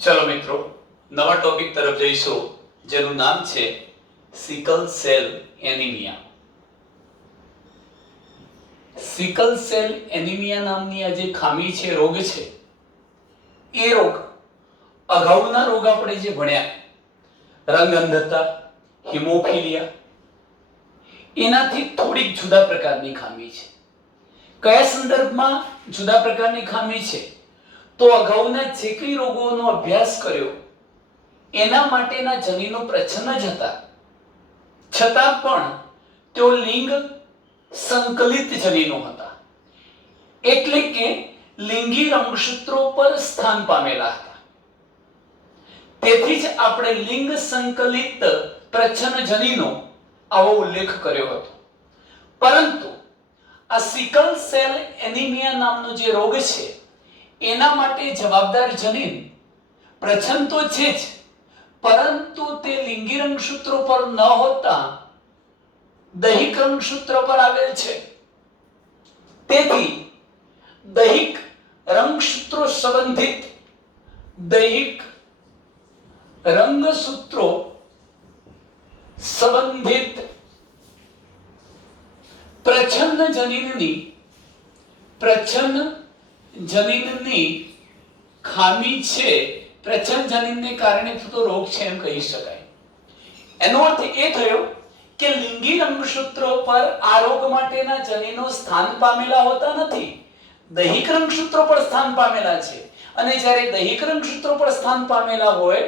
ચલો મિત્રો, નવા ટોપિક તરફ જઈશું જેનું નામ છે sickle cell anaemia. Sickle cell anaemia નામની આ જે ખામી છે, રોગ છે, એ રોગ અગાઉના રોગ આપણે જે ભણ્યા, રંગ અંધતા, હિમોફિલિયા, એનાથી થોડીક જુદા પ્રકારની ખામી છે. કયા સંદર્ભમાં જુદા પ્રકારની ખામી છે? તો અગાઉના જે કઈ રોગોનો અભ્યાસ કર્યો એના માટેના જનીનો પ્રચ્છન્ન જ હતા, છતાં પણ તેઓ લિંગ સંકલિત જનીનો હતા, એટલે કે લિંગી રંગસૂત્રો પર સ્થાન પામેલા હતા. તેથી જ આપણે લિંગ સંકલિત પ્રચ્છન્ન જનીનો આવો ઉલ્લેખ કર્યો હતો. પરંતુ આ સિકલ સેલ એનિમિયા નામનો જે રોગ છે એના માટે જવાબદાર જનીન પ્રચ્છન્ન તો છે જ, પરંતુ તે લિંગી રંગસૂત્રો પર ન હોતા દૈહિક રંગસૂત્ર પર આવેલ છે. તેથી દૈહિક રંગસૂત્રો સંબંધિત દૈહિક રંગસૂત્રો સંબંધિત પ્રચ્છન્ન જનીનની ખામી છે, પ્રચ્છન્ન જનીનને કારણે થતો રોગ છે એમ કહી શકાય. એનો અર્થ એ થયો કે લિંગી રંગસૂત્રો પર આ રોગ માટેના જનીનો સ્થાન પામેલા હોતા નથી, દૈહિક રંગસૂત્રો પર સ્થાન પામેલા છે. અને જ્યારે દૈહિક રંગસૂત્રો પર સ્થાન પામેલા હોય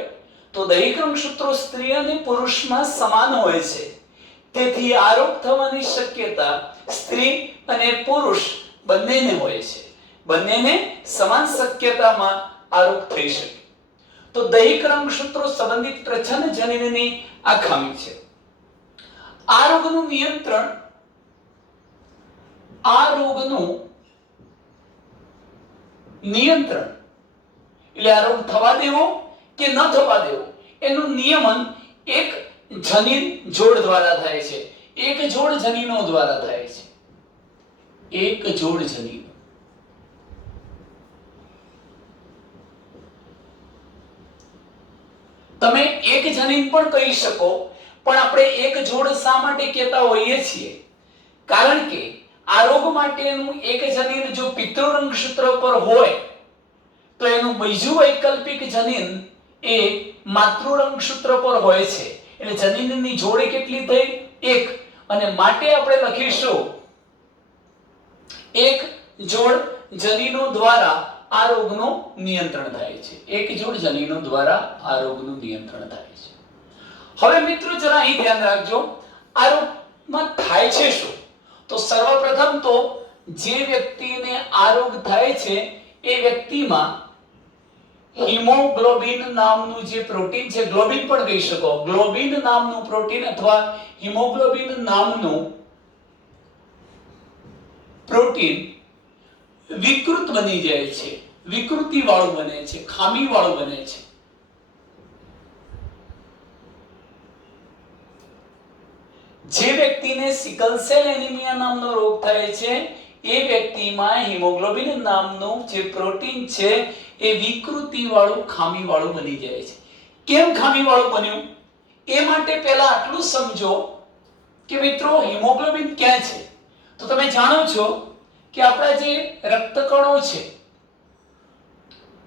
તો દૈહિક રંગસૂત્રો સ્ત્રી અને પુરુષમાં સમાન હોય છે. તેથી આ રોગ થવાની શક્યતા સ્ત્રી અને પુરુષ બંનેને હોય છે, બંનેને સમાન શક્યતામાં આ રોગ થઈ શકે. તો દૈહિક રંગસૂત્રો સંબંધિત પ્રચ્છન્ન જનીનની આ ખામી છે. આ રોગનું નિયંત્રણ, એટલે આ રોગ થવા દેવો કે ન થવા દેવો એનું નિયમન એક જનીન જોડ દ્વારા થાય છે, એક જોડ જનીનો દ્વારા થાય છે. એક જોડ જનીનો. તમે એક જનીન પણ કહી શકો, પણ આપણે એક જોડ શા માટે કહેતા હોઈએ છીએ? કારણ કે આ રોગ માટેનું એક જનીન જો પિતૃ રંગસૂત્ર પર હોય તો એનું બીજું વૈકલ્પિક જનીન એ માતૃ રંગસૂત્ર પર હોય છે. એટલે જનીનની જોડ કેટલી થઈ? એક. અને માટે આપણે લખીશું એક જોડ જનીનો દ્વારા આ રોગનું નિયંત્રણ થાય છે. એક જોડ જનીનો દ્વારા આ રોગનું નિયંત્રણ થાય છે. હવે મિત્રો જરા અહીં ધ્યાન રાખજો, આ રોગમાં થાય છે શું? તો સર્વપ્રથમ તો જે વ્યક્તિને આ રોગ થાય છે એ વ્યક્તિમાં હિમોગ્લોબિન નામનું જે પ્રોટીન છે, ગ્લોબિન પણ કહી શકો, ગ્લોબિન નામનું પ્રોટીન અથવા હિમોગ્લોબિન નામનું પ્રોટીન વિકૃત બની જાય છે, વિકૃતિ વાળું બને છે, ખામી વાળું બને છે. જે વ્યક્તિને સિકલ સેલ એનિમિયા નામનો રોગ થાય છે એ વ્યક્તિમાં હિમોગ્લોબિન નામનું જે પ્રોટીન છે એ વિકૃતિ વાળું, ખામી વાળું બની જાય છે. કેમ ખામી વાળું બન્યું એ માટે પહેલા આટલું સમજો કે મિત્રો હિમોગ્લોબિન ક્યાં છે? તો તમે જાણો છો કે આપણા જે રક્તકણો છે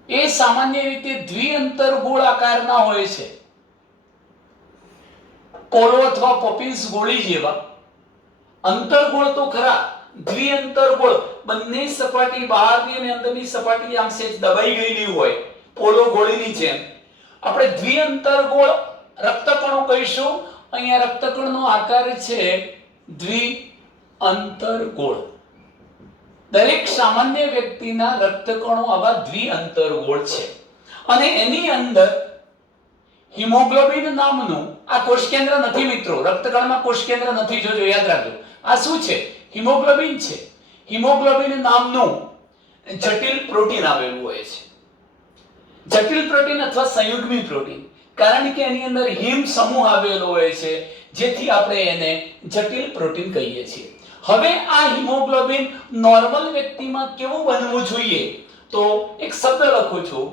એ સામાન્ય રીતે દ્વિઅંતરગોળ આકારના હોય છે, પોલો અથવા પોપિન્સ ગોળી જેવા. અંતરગોળ તો ખરા, દ્વિઅંતરગોળ, બંને સપાટી બહારની અને અંદરની સપાટી આમ સેજ દબાઈ ગયેલી હોય પોલો ગોળીની જેમ. આપણે દ્વિઅંતરગોળ રક્તકણો કહીશું. અહીંયા રક્તકણનો આકાર છે દ્વિઅંતરગોળ. દરેક સામાન્ય વ્યક્તિના રક્તકણો આવા દ્વિઅંતરગોળ છે. અને એની અંદર હિમોગ્લોબિન નામનું આ કોષ કેન્દ્ર નથી મિત્રો, રક્તકણમાં કોષ કેન્દ્ર નથી, જોજો, યાદ રાખજો. આ શું છે? હિમોગ્લોબિન છે. હિમોગ્લોબિન નામનું જટિલ પ્રોટીન આવેલું હોય છે. જટિલ પ્રોટીન અથવા સંયુગ્મી પ્રોટીન, કારણ કે એની અંદર હિમ સમૂહ આવેલો હોય છે, જેથી આપણે એને જટિલ પ્રોટીન કહીએ છીએ. હવે આ હિમોગ્લોબિન નોર્મલ વ્યક્તિમાં કેવું બનવું જોઈએ? તો એક શબ્દ લખું છું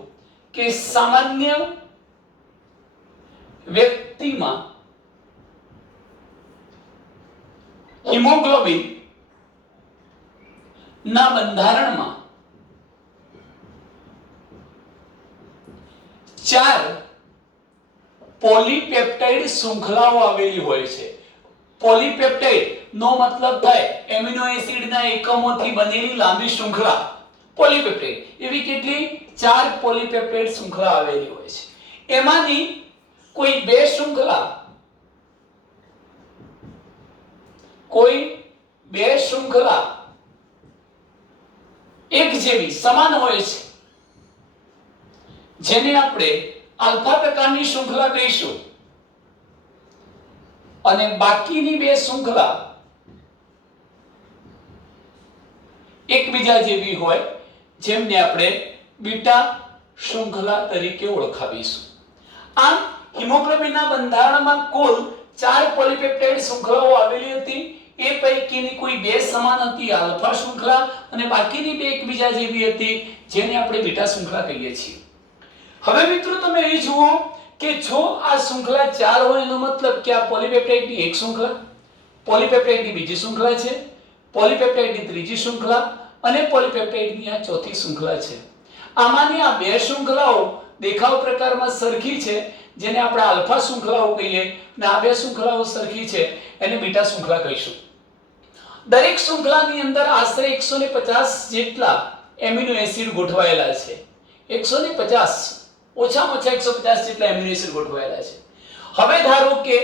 કે સામાન્ય વ્યક્તિમાં હિમોગ્લોબિન ના બંધારણમાં 4 પોલીપેપ્ટાઇડ શૃંખલાઓ આવેલી હોય છે. પોલીપેપ્ટાઇડ નો મતલબ થાય એમિનો એસિડના એકમોથી બનેલી લાંબી શૃંખલા. પોલીપેપ્ટાઇડ એવી કેટલી 4 પોલીપેપ્ટાઇડ શૃંખલા આવેલી હોય છે. એમાંની કોઈ બે શૃંખલા એક જેવી સમાન હોય છે, જેને આપણે આલ્ફા પ્રકારની શૃંખલા કહીશું, અને બાકીની બે શૃંખલા એકબીજા જેવી હોય, જેમને આપણે બીટા શૃંખલા તરીકે ઓળખાવીશું. આમ હિમોગ્લોબિનના બંધારણમાં કુલ 4 પોલીપેપ્ટાઇડ શૃંખલાઓ આવેલી હતી. એ પૈકીની કોઈ બે સમાન હતી, આલ્ફા શૃંખલા, અને બાકીની બે એકબીજા જેવી હતી, જેને આપણે બીટા શૃંખલા કહીએ છીએ. હવે મિત્રો તમે અહીં જુઓ કે જો આ શૃંખલા 4 હોય એનો મતલબ કે આ પોલીપેપ્ટાઇડની એક શૃંખલા, પોલીપેપ્ટાઇડની બીજી શૃંખલા છે, પોલીપેપ્ટાઇડની ત્રીજી શૃંખલા અને પોલીપેપ્ટાઇડની આ ચોથી શૃંખલા છે. આમાંની આ બે શૃંખલાઓ દેખાવ પ્રકારમાં સરખી છે, જેને આપણે આલ્ફા શૃંખલાઓ કહીએ, અને આ બે શૃંખલાઓ સરખી છે એને બીટા શૃંખલા કહીશું. દરેક શૃંખલાની અંદર આશરે 150 જેટલા એમિનો એસિડ ગોઠવાયેલા છે. 150, ઓછામાં ઓછા 150 જેટલા એમિનો એસિડ ગોઠવાયેલા છે. હવે ધારો કે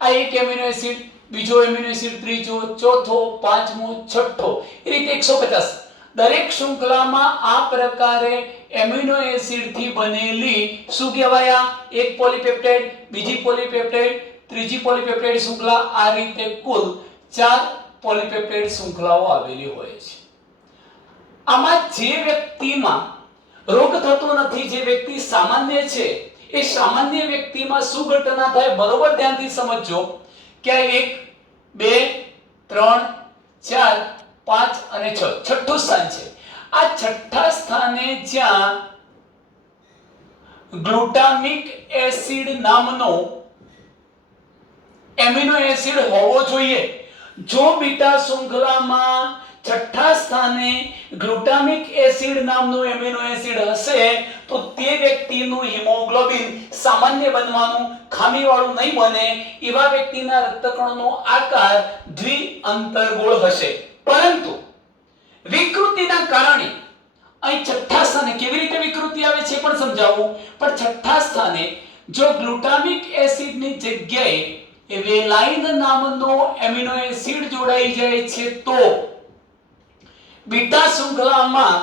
આ એક એમિનો એસિડ, બીજો એમિનો એસિડ, ત્રીજો, ચોથો, પાંચમો, છઠ્ઠો, એ રીતે 150. દરેક શૃંખલામાં આ પ્રકારે એમિનો એસિડથી બનેલી શું કહેવાય, એક પોલીપેપ્ટાઇડ, બીજી પોલીપેપ્ટાઇડ, ત્રીજી પોલીપેપ્ટાઇડ શૃંખલા, આ રીતે કુલ 4 પોલીપેપ્ટાઇડ શૃંખલાઓ આવેલી હોય છે. આમાં જે વ્યક્તિમાં રોગ થતો નથી, જે વ્યક્તિ સામાન્ય છે, એ સામાન્ય વ્યક્તિમાં શું ઘટના થાય બરોબર ધ્યાનથી સમજજો કે 1, 2, 3, 4, 5 અને 6 છઠ્ઠું સ્થાન છે. આ છઠ્ઠા સ્થાને જ્યાં ગ્લુટામિક એસિડ નામનો એમિનો એસિડ હોવો જોઈએ, જો બીટા શૃંખલામાં છઠ્ઠા સ્થાને ગ્લુટામિક એસિડ નામનો એમિનો એસિડ હશે તો તે વ્યક્તિનું હિમોગ્લોબિન સામાન્ય બનવાનું, ખામીવાળું નહીં બને. એવા વ્યક્તિના રક્તકણોનો આકાર દ્વિઅંતરગોળ હશે. પરંતુ વિકૃતિના કારણે અહીં છઠ્ઠા સ્થાને કેવી રીતે વિકૃતિ આવે છે પણ સમજાવું. પણ છઠ્ઠા સ્થાને જો ગ્લુટામિક એસિડની જગ્યાએ વેલાઇન નામનો એમિનો એસિડ જોડાઈ જાય છે તો બીટા શૃંખલામાં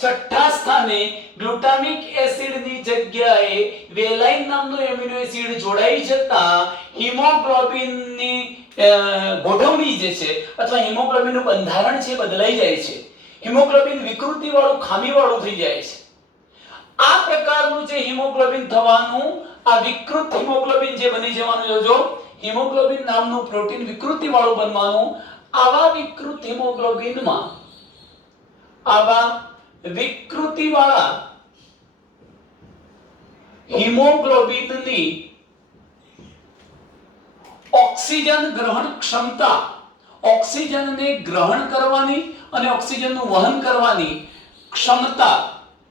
છઠ્ઠા સ્થાને ગ્લુટામિક એસિડની જગ્યાએ વેલાઇન નામનો એમિનો એસિડ જોડાઈ જતા હિમોગ્લોબિનની ગોઠવણી જે છે અથવા હિમોગ્લોબિનનું બંધારણ છે બદલાઈ જાય છે. હિમોગ્લોબિન વિકૃતિવાળું, ખામીવાળું થઈ જાય છે. આ પ્રકારનું જે હિમોગ્લોબિન થવાનું, આ વિકૃત હિમોગ્લોબિન જે બની જવાનું, જોજો હિમોગ્લોબિન નામનું પ્રોટીન વિકૃતિવાળું બનવાનું. આવા વિકૃત હિમોગ્લોબિનમાં, આવા વિકૃતિવાળા હિમોગ્લોબિનની ઓક્સિજન ગ્રહણ ક્ષમતા, ઓક્સિજનને ગ્રહણ કરવાની અને ઓક્સિજનનું વહન કરવાની ક્ષમતા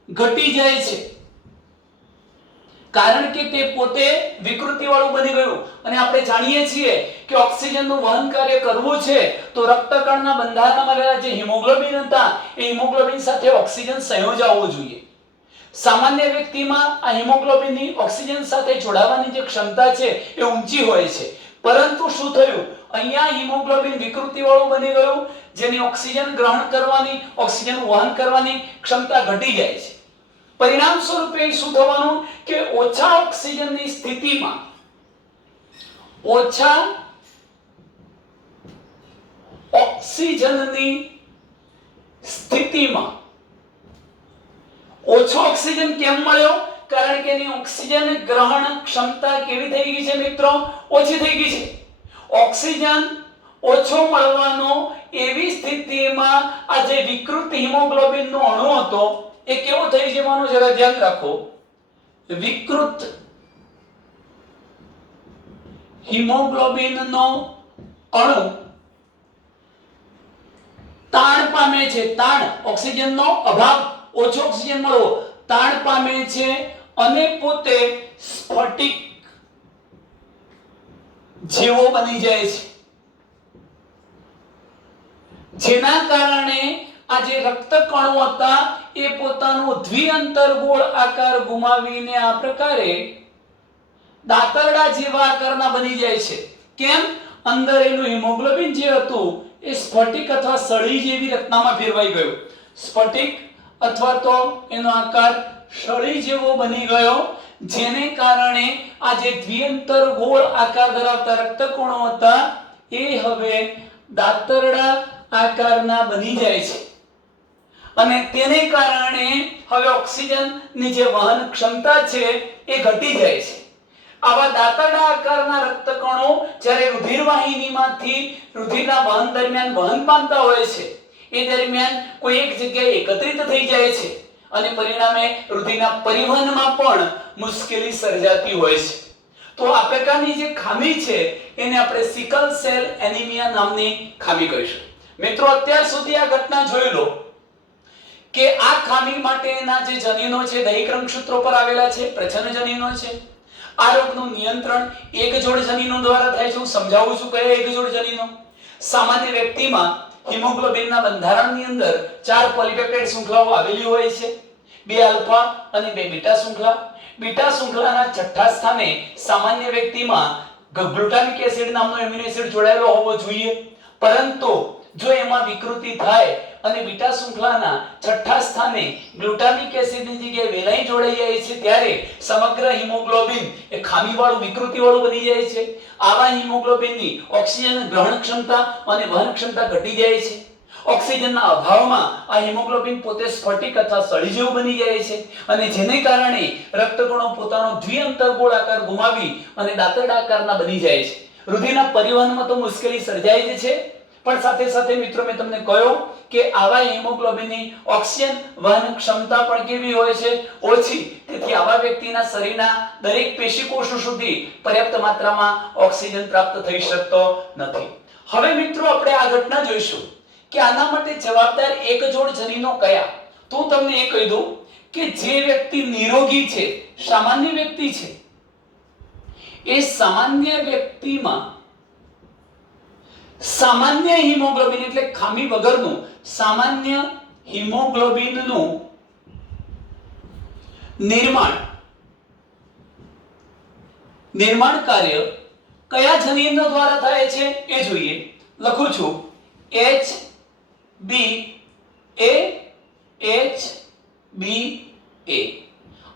ઘટી જાય છે, કારણ કે તે પોતે વિકૃતિવાળું બની ગયું. અને આપણે જાણીએ છીએ કે ઓક્સિજનનું વહન કાર્ય કરવું છે તો રક્તકણના બંધારણમાં રહેલા જે હિમોગ્લોબિન હતા એ હિમોગ્લોબિન સાથે ઓક્સિજન સંયોજાવો જોઈએ. સામાન્ય વ્યક્તિમાં આ હિમોગ્લોબિનની ઓક્સિજન સાથે જોડાવાની જે ક્ષમતા છે એ ઊંચી હોય છે. પરંતુ શું થયું, અહીંયા હિમોગ્લોબિન વિકૃતિવાળું બની ગયું, જેની ઓક્સિજન ગ્રહણ કરવાની, ઓક્સિજન વહન કરવાની ક્ષમતા ઘટી જાય છે. પરિણામ સ્વરૂપે શું થવાનું કે ઓછા ઓક્સિજનની સ્થિતિમાં, ઓછા ઓક્સિજનની સ્થિતિમાં ઓછો ઓક્સિજન કેમ મળ્યો? કારણ કે એની ઓક્સિજન ગ્રહણ ક્ષમતા કેવી થઈ ગઈ છે મિત્રો? ઓછી થઈ ગઈ છે. ઓક્સિજન ઓછો મળવાનો એવી સ્થિતિમાં આ જે વિકૃત હિમોગ્લોબિનનો અણુ હતો એ કેવો થઈ જવાનો જરા ધ્યાન રાખો. વિકૃત હિમોગ્લોબિનનો અણુ તાણ પામે છે, તાણ ઓક્સિજનનો અભાવ, ઓછો ઓક્સિજન મળવો, તાણ પામે છે અને પોતે સ્ફટિક જેવો બની જાય છે, જેના કારણે આ જે રક્તકણો હતા એ પોતાનો દ્વિઅંતરગોળ આકાર ગુમાવીને આ પ્રકારે દાતરડા જેવા આકારના બની જાય છે. કેમ? અંદર એનું હિમોગ્લોબિન જે હતું એ સ્ફટિક અથવા સળી જેવી રચનામાં ફેરવાઈ ગયું. સ્ફટિક અથવા તો એનો આકાર સળી જેવો બની ગયો, જેને કારણે આ જે દ્વિઅંતર ગોળ આકાર ધરાવતા રક્તકણો હતા એ હવે દાતરડા આકારના બની જાય છે અને તેને કારણે હવે ઓક્સિજનની જે વહન ક્ષમતા છે એ ઘટી જાય છે. આવા દાતરડા આકારના રક્તકણો જ્યારે રુધિરવાહિનીમાંથી રુધિરના વહન દરમિયાન વહન પામતા હોય છે એ દરમિયાન કોઈ એક જગ્યાએ એકત્રિત થઈ જાય છે અને પરિણામે રુધિરના પરિવહનમાં પણ મુશ્કેલી સર્જાતી હોય છે. તો આ પ્રકારની જે ખામી છે એને આપણે સિકલ સેલ એનિમિયા નામની ખામી કહીશું. મિત્રો, અત્યાર સુધી આ ઘટના જોઈ લો કે આ ખામી માટેના જે જનીનો છે દૈહિક રંગસૂત્રો પર આવેલા છે, પ્રજનન જનીનો છે. આ રોગનું નિયંત્રણ એક જોડ જનીનો દ્વારા થાય છે. હું સમજાવું છું કયા એક જોડ જનીનો. સામાન્ય વ્યક્તિમાં હિમોગ્લોબિનના બંધારણની અંદર 4 પોલીપેપ્ટાઇડ શૃંખલાઓ આવેલી હોય છે, 2 આલ્ફા અને 2 બીટા શૃંખલા. બીટા શૃંખલાના છઠ્ઠા સ્થાને સામાન્ય વ્યક્તિમાં ગ્લુટામિક એસિડ નામનો એમિનો એસિડ જોડાયેલો હોવો જોઈએ, પરંતુ જો એમાં વિકૃતિ થાય અને બીટા શૃંખલાના છઠ્ઠા સ્થાને ગ્લુટામિક એસિડની જગ્યાએ વેલાઈન જોડાઈ જાય છે ત્યારે સમગ્ર હિમોગ્લોબિન એ ખામીવાળું વિકૃતિવાળું બની જાય છે. આવા હિમોગ્લોબિનની ઓક્સિજન ગ્રહણ ક્ષમતા અને વહન ક્ષમતા ઘટી જાય છે. ઓક્સિજનના અભાવમાં આ હિમોગ્લોબિન પોતે સ્ફટિક અથવા સળી જેવું બની જાય છે અને જેને કારણે રક્તકણો પોતાનો દ્વિઅંતરગોળ આકાર ગુમાવી અને દાતરડા આકારના બની જાય છે. રુધિરના પરિવહનમાં તો મુશ્કેલી સર્જાય જ છે, પણ સાથે સાથે મિત્રો મેં તમને કહ્યું કે આવા હિમોગ્લોબિનની ઓક્સિજન વહન ક્ષમતા પણ કેવી હોય છે? ઓછી. તેથી આવા વ્યક્તિના શરીરના દરેક પેશીકોષો સુધી પર્યાપ્ત માત્રામાં ઓક્સિજન પ્રાપ્ત થઈ શકતો નથી. હવે મિત્રો આપણે આ ઘટના જોઈશું કે આના માટે જવાબદાર એક જોડ જનીનો કયા. તો હું તમને એ કહી દઉં કે જે વ્યક્તિ નિરોગી છે, સામાન્ય વ્યક્તિ છે, એ સામાન્ય વ્યક્તિમાં સામાન્ય હિમોગ્લોબિન એટલે ખામી વગરનું સામાન્ય હિમોગ્લોબિનનું નિર્માણ કાર્ય કયા જનીનો દ્વારા થાય છે એ જોઈએ. લખું છું HbA HbA.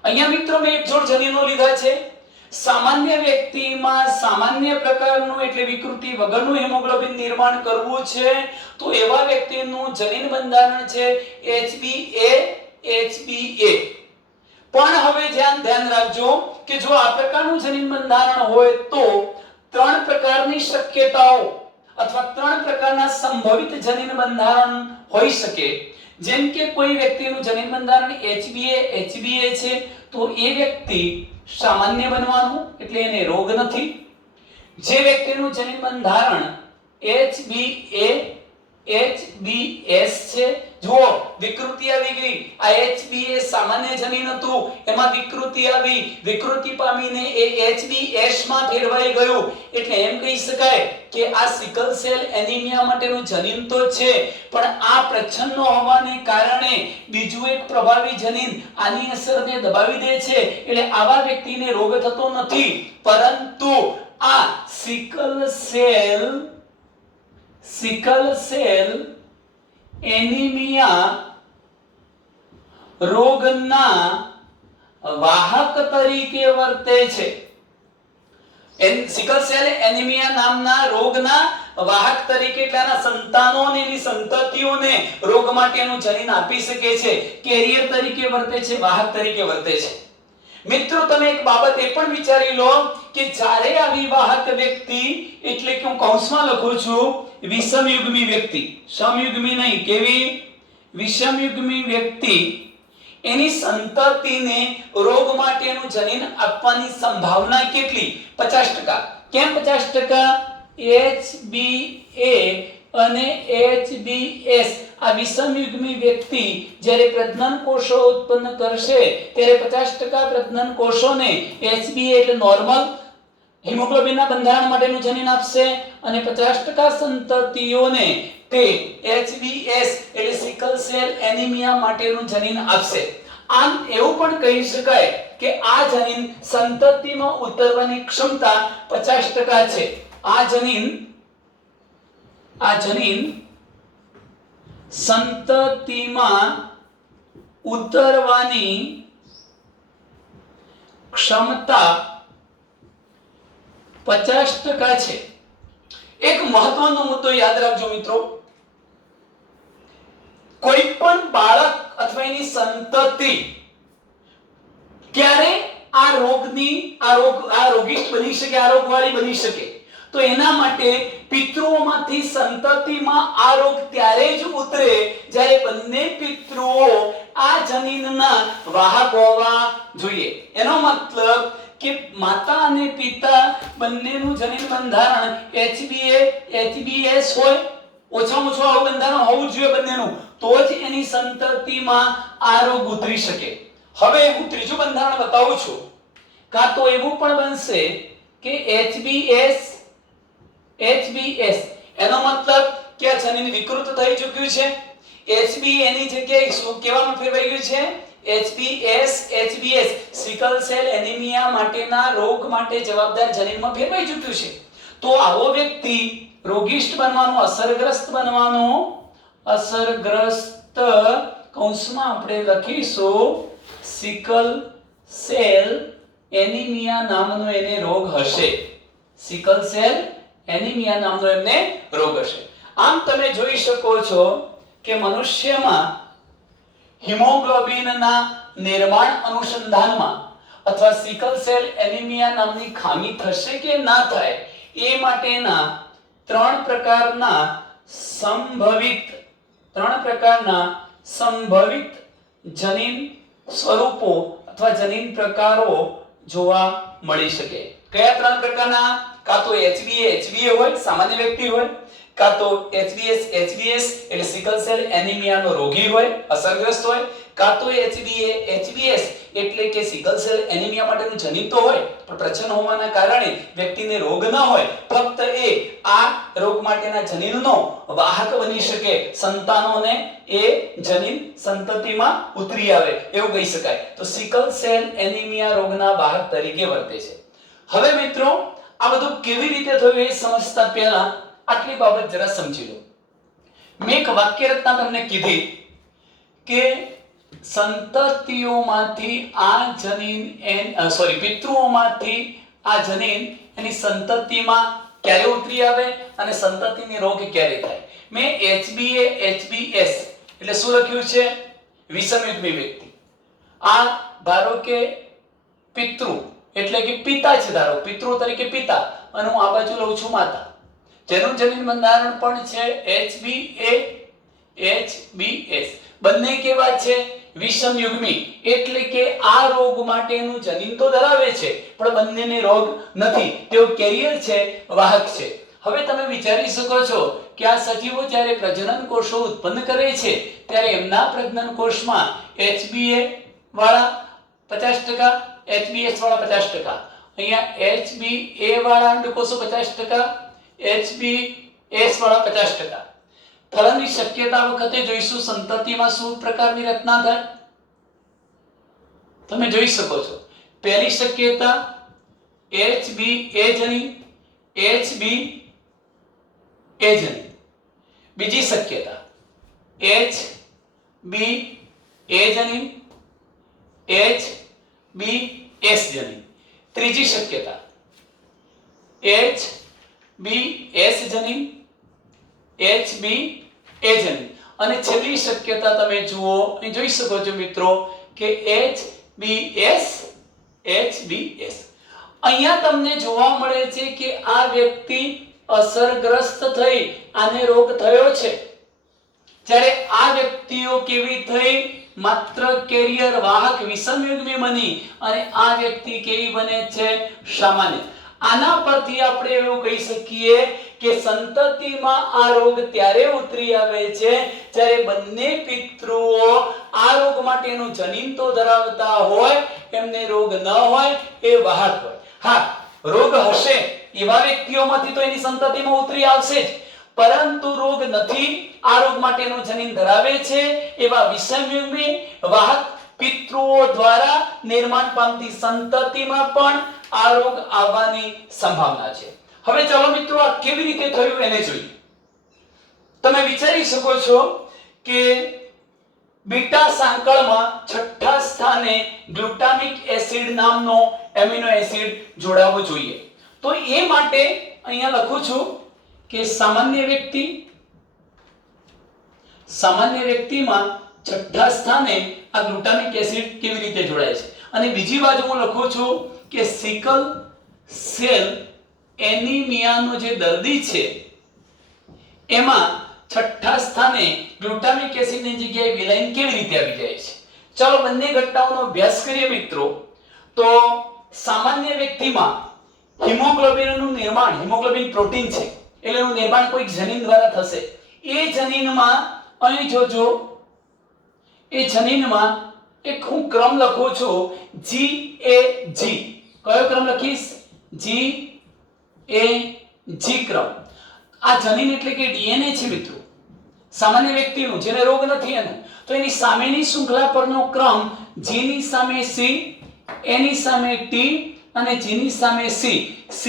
અહીંયા મિત્રો મેં એક જોડ જનીનો લીધા છે. સામાન્ય વ્યક્તિમાં સામાન્ય પ્રકારનું એટલે વિકૃતિ વગરનું હિમોગ્લોબિન નિર્માણ કરવું છે તો એવા વ્યક્તિનું જનીન બંધારણ છે HbA HbA. પણ હવે ધ્યાન રાખજો કે જો આ પ્રકારનું જનીન બંધારણ હોય તો 3 પ્રકારની શક્યતાઓ અથવા 3 પ્રકારના સંભવિત જનીન બંધારણ હોઈ શકે. જેમ કે કોઈ વ્યક્તિનું જનીન બંધારણ HbA છે તો એ વ્યક્તિ સામાન્ય બનવાનું એટલે એને રોગ નથી. જે વ્યક્તિનું જનીન બંધારણ HbS છે, જુઓ વિકૃતિ આવી ગઈ. આ HbA સામાન્ય જનીન હતું, એમાં વિકૃતિ આવી, વિકૃતિ પામીને એ HbS માં ફેરવાઈ ગયું. એટલે એમ કહી શકાય કે આ સિકલ સેલ એનિમિયા માટેનું જનીન તો છે, પણ આ પ્રચ્છન્ન હોવાને કારણે બીજું એક પ્રભાવી જનીન આની અસરને દબાવી દે છે. એટલે આવા વ્યક્તિને રોગ થતો નથી, પરંતુ આ સિકલ સેલ એનિમિયા રોગના વાહક તરીકે વર્તે છે. સિકલ સેલ એનિમિયા નામના રોગના વાહક તરીકે એટલાના સંતાનો અને એની સંતતિઓને રોગ માટેનું જનીન આપી શકે છે. કેરિયર તરીકે વર્તે છે, વાહક તરીકે વર્તે છે. મિત્રો, તમે એક બાબત એ પણ વિચારી લો કે જ્યારે આવી વાહક વ્યક્તિ એટલે કે હું કૌંસમાં લખું છું વિષમયુગ્મી વ્યક્તિ, સમયુગ્મી નહીં, કેવી વિષમયુગ્મી વ્યક્તિ એની સંતતિને રોગ માટેનું જનીન આપવાની સંભાવના કેટલી? 50%. કેમ 50%? HBA અને HBS આ વિષમયુગ્મી વ્યક્તિ જ્યારે પ્રજનન કોષો ઉત્પન્ન કરશે ત્યારે 50% પ્રજનન કોષોને HBA એટલે નોર્મલ હિમોગ્લોબિનના બંધારણ માટેનું જનીન આપશે અને 50% સંતતિઓને તે HBS એટલે સિકલ સેલ એનિમિયા માટેનું જનીન આપશે. આમ એવું પણ કહી શકાય કે આ જનીન સંતતિમાં ઉતરવાની ક્ષમતા 50% છે. આ જનીન સંતતિમાં ઉતરવાની ક્ષમતા 50% છે. એક મહત્વનો મુદ્દો યાદ રાખજો મિત્રો, કોઈ પણ બાળક અથવા એની સંતતિ ક્યારે આ રોગિષ્ઠ બની શકે, આ રોગવાળી બની શકે, તો એના માટે પિતૃઓમાંથી સંતતિમાં આ રોગ ત્યારે જ ઉતરે જ્યારે બંને પિતૃઓ આ જનીનના વાહક હોવા જોઈએ. એનો મતલબ કે માતા અને પિતા બંનેનું જનીન બંધારણ HBA HBS હોય, ઓછામાં ઓછું આવું બંધારણ હોવું જોઈએ બંનેનું, તો જ એની સંતતિમાં આ રોગ ઉતરી શકે. હવે હું ત્રીજું બંધારણ બતાવું છું. કાં તો એવું પણ બનશે કે HBS એનો મતલબ કે આ જનીન વિકૃત થઈ ચૂક્યું છે. HB એની જગ્યાએ શું કહેવામાં ફેરવાઈ ગયું છે? HBS સિકલ સેલ એનિમિયા માટેના રોગ માટે જવાબદાર જનીનમાં ફેરવાઈ ચૂક્યું છે. તો આવો વ્યક્તિ રોગિષ્ઠ બનવાનો, અસરગ્રસ્ત કૌંસમાં આપણે લખીશું સિકલ સેલ એનિમિયા નામનો એને રોગ હશે. સિકલ સેલ એનિમિયા નામનો એમને રોગ હશે. આમ તમે જોઈ શકો છો કે મનુષ્યમાં હિમોગ્લોબિનના નિર્માણ અનુસંધાનમાં અથવા સિકલ સેલ એનિમિયા નામની ખામી થશે કે ના થાય એ માટેના ત્રણ પ્રકારના સંભવિત જનીન સ્વરૂપો અથવા જનીન પ્રકારો જોવા મળી શકે. કયા ત્રણ પ્રકારના? કાં તો HBA હોય, સામાન્ય વ્યક્તિ હોય, કાં તો HBS એટલે સિકલ સેલ એનિમિયાનો રોગી હોય, અસરગ્રસ્ત હોય, કાં તો HBS એટલે કે સિકલ સેલ એનિમિયા માટેનું જનીન તો હોય પણ પ્રચ્છન્ન હોવાના કારણે વ્યક્તિને રોગ ન હોય, ફક્ત એ આ રોગ માટેના જનીનનો વાહક બની શકે, સંતાનોને એ જનીન સંતતિમાં ઉતરી આવે એવું કહી શકાય. તો સિકલ સેલ એનિમિયા રોગના વાહક તરીકે વર્તે છે. હવે મિત્રો આ બધું કેવી રીતે થયું એ સમજતા પહેલા આટલી બાબત જરા સમજી લો. મેં એક વાક્ય રચના તમને કીધી કે સંતતિઓમાંથી આ જનીન પિતૃઓમાંથી આ જનીન એની સંતતિમાં ક્યારે ઉતરી આવે અને સંતતિને રોગ ક્યારે થાય. મેં HBA HBS એટલે શું લખ્યું છે? વિષમયુગ્મી વ્યક્તિ. આ ધારો કે પિતૃ એટલે કે પિતા છે, ધારો પિતૃ તરીકે પિતા, અને હું આ બાજુ લઉં છું માતા. જેનું જનીન બંધારણ પણ છે HBA HBS. બંને કેવા છે? વિષમયુગ્મી, એટલે કે આ રોગ માટેનું જનીન તો ધરાવે છે પણ બંનેને રોગ નથી, તેઓ કેરિયર છે, વાહક છે. હવે તમે વિચારી શકો છો કે આ સજીવો જ્યારે પ્રજનન કોષો ઉત્પન્ન કરે છે ત્યારે એમના પ્રજનન કોષમાં HBA વાળા 50%, HBS વાળા 50%, અહીંયા HBA વાળા અંડકોષો 50%, HBS વાળા 50%. ફલનની શક્યતા વખતે જોઈશું સંતતિમાં શું પ્રકારની રચના થાય. તમે જોઈ શકો છો પહેલી શક્યતા HBA જનીન, HBA જનીન. બીજી શક્યતા HBA જનીન, HBS જનીન. ત્રીજી શક્યતા HBS જનીન, HBA જનીન. અને છેલ્લી શક્યતા તમે જુઓ, અહીં જોઈ શકો છો મિત્રો કે HBS. અહીંયા તમને જોવા મળે છે કે આ વ્યક્તિ અસરગ્રસ્ત થઈ, આને રોગ થયો છે. જ્યારે આ વ્યક્તિઓ કેવી થઈ? માત્ર કેરિયર વાહક વિષમયુગ્મી બની અને આ વ્યક્તિ કેવી બને છે? સામાન્ય. આના પરથી આપણે એવું કહી શકીએ કે સંતતિમાં આ રોગ ત્યારે ઉતરી આવે છે જ્યારે બંને પિતૃઓ આ રોગ માટેનું જનીન તો ધરાવતા હોય, એમને રોગ ન હોય, એ વાહક હોય. હા, રોગ હશે એવા વ્યક્તિઓમાંથી તો એની સંતતિમાં ઉતરી આવશે જ, પરંતુ રોગ નથી, આ રોગ માટેનું જનીન ધરાવે છે એવા વિષમયુગ્મી વાહક પિતૃઓ દ્વારા નિર્માણ પામતી સંતતિમાં પણ આ રોગ આવવાની સંભાવના છે. હવે ચાલો મિત્રો, આ કેવી રીતે થયું એને જોઈએ. તમે વિચારી શકો છો કે બીટા સાંકળમાં છઠ્ઠા સ્થાને ગ્લુટામિક એસિડ નામનો એમિનો એસિડ જોડાવવો જોઈએ. તો એ માટે અહીંયા લખું છું કે સામાન્ય વ્યક્તિમાં છઠ્ઠા સ્થાને આ ગ્લુટામિક એસિડ કેવી રીતે જોડાય છે. અને બીજી બાજુ હું લખું છું કે સિકલ સેલ એનિમિયાનો જે દર્દી છે એમાં છઠ્ઠા સ્થાને ગ્લુટામિક એસિડની જગ્યાએ વિલાઇન કેવી રીતે આવી જાય છે. ચાલો બંને ઘટનાઓનો અભ્યાસ કરીએ મિત્રો. તો સામાન્ય વ્યક્તિમાં હિમોગ્લોબિનનું નિર્માણ, હિમોગ્લોબિન પ્રોટીન છે એટલે એનું નિર્માણ કોઈ જનીન દ્વારા થશે. એ જનીનમાં અહીં જોજો, એ જનીનમાં એક હું ક્રમ લખું છું GAG. કયો ક્રમ લખીશ? GAG ક્રમ. આ જનીન એટલે કે ડીએનએ છે મિત્રો, સામાન્ય વ્યક્તિનું, જેને રોગ નથી એનું. તો એની સામેની શૃંખલા પરનો ક્રમ G ની સામે C, A ની સામે T અને G ની સામે C, C